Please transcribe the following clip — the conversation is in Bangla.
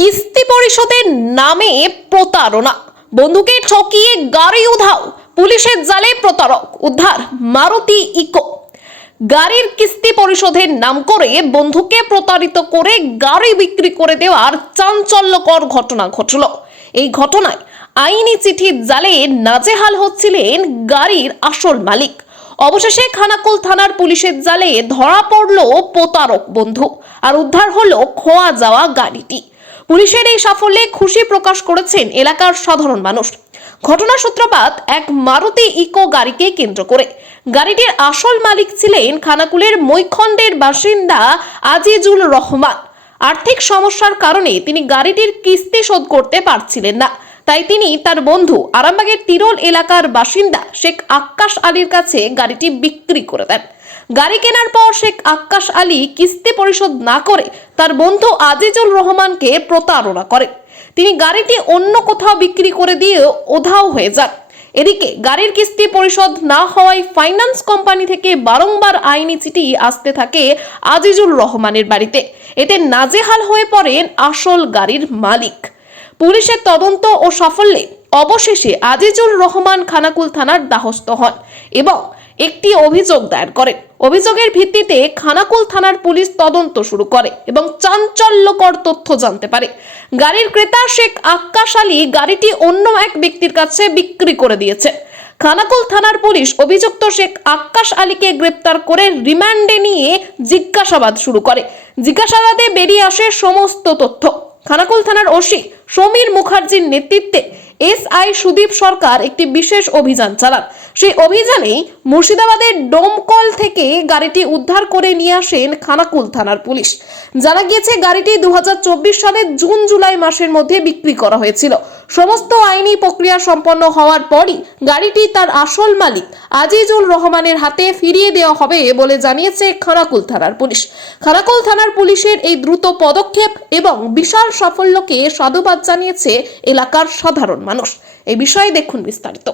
কিস্তি পরিশোধের নামে প্রতারণা, বন্ধুকে ঠকিয়ে গাড়ি উধাও, পুলিশের জালে প্রতারক উদ্ধার মারুতি ইকো। গাড়ির কিস্তি পরিশোধের নাম করে বন্ধুকে প্রতারিত করে গাড়ি বিক্রি করে দেওয়ার চাঞ্চল্যকর ঘটনা ঘটল। এই ঘটনায় আইনি চিঠির জালে নাজেহাল হচ্ছিলেন গাড়ির আসল মালিক। অবশেষে খানাকুল থানার পুলিশের জালে ধরা পড়ল প্রতারক বন্ধু, আর উদ্ধার হলো খোয়া যাওয়া গাড়িটি। পুলিশের এই সাফল্যে খুশি প্রকাশ করেছেন এলাকার সাধারণ মানুষ। ঘটনা সূত্রপাত এক মারুতি ইকো গাড়িকে কেন্দ্র করে। গাড়িটির আসল মালিক ছিলেন খানাকুলের মৈখণ্ডের বাসিন্দা আজিজুল রহমান। আর্থিক সমস্যার কারণে তিনি গাড়িটির কিস্তি শোধ করতে পারছিলেন না, তাই তিনি তার বন্ধু আরামবাগের তিরোল এলাকার বাসিন্দা শেখ আক্কাস আলীর কাছে গাড়িটি বিক্রি করে দেন। গাড়ি কেনার পর শেখ আক্কাস আলী কিস্তি পরিশোধ না করে তার বন্ধু আজিজুল রহমানকে প্রতারণা করেন। তিনি গাড়িটি অন্য কোথাও বিক্রি করে দিয়ে উধাও হয়ে যান। এদিকে গাড়ির কিস্তি পরিশোধ না হওয়ায় ফাইন্যান্স কোম্পানি থেকে বারংবার আইনি চিঠি আসতে থাকে আজিজুল রহমানের বাড়িতে। এতে নাজেহাল হয়ে পড়েন আসল গাড়ির মালিক। পুলিশের তদন্ত ও সাফল্যে অবশেষে আজিজুল রহমান খানাকুল থানার দ্বারস্থ হন এবং একটি অভিযোগ দায়ের করেন। অভিযোগের ভিত্তিতে খানাকুল থানার পুলিশ তদন্ত শুরু করে এবং চাঞ্চল্যকর তথ্য জানতে পারে। গাড়ির ক্রেতা শেখ আক্কাস আলী গাড়িটি অন্য এক ব্যক্তির কাছে বিক্রি করে দিয়েছে। খানাকুল থানার পুলিশ অভিযুক্ত শেখ আক্কাস আলীকে গ্রেপ্তার করে রিমান্ডে নিয়ে জিজ্ঞাসাবাদ শুরু করে। জিজ্ঞাসাবাদে বেরিয়ে আসে সমস্ত তথ্য। খানাকুল থানার ওসি সমীর মুখার্জির নেতৃত্বে এসআই সুদীপ সরকার একটি বিশেষ অভিযান চালান। সেই অভিযানে মুর্শিদাবাদের ডোমকল থেকে গাড়িটি উদ্ধার করে নিয়ে আসেন খানাকুল থানার পুলিশ। জানা গিয়েছে গাড়িটি 2024 সালের জুন জুলাই মাসের মধ্যে বিক্রি করা হয়েছিল। সমস্ত আইনি প্রক্রিয়া সম্পন্ন হওয়ার পরই গাড়িটি তার আসল মালিক আজিজুল রহমানের হাতে ফিরিয়ে দেওয়া হবে বলে জানিয়েছে খানাকুল থানার পুলিশ। খানাকুল থানার পুলিশের এই দ্রুত পদক্ষেপ এবং বিশাল সাফল্যকে সাধুবাদ জানিয়েছে এলাকার সাধারণ মানুষ। এই বিষয়ে দেখুন বিস্তারিত।